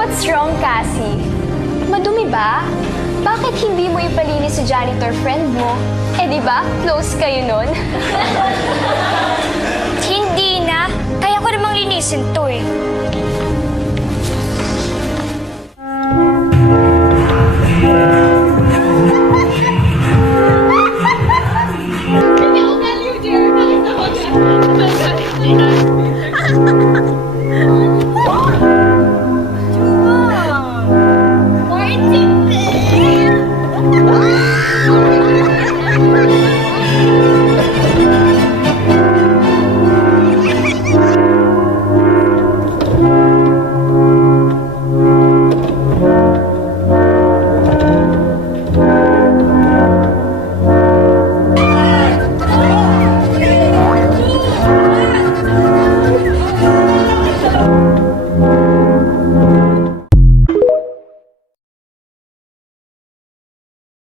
What's wrong, Cassie? Madumi ba? Bakit hindi mo ipalinis si janitor friend mo? Eh di ba, close kayo nun? Hindi na. Kaya ko namang linisin to eh.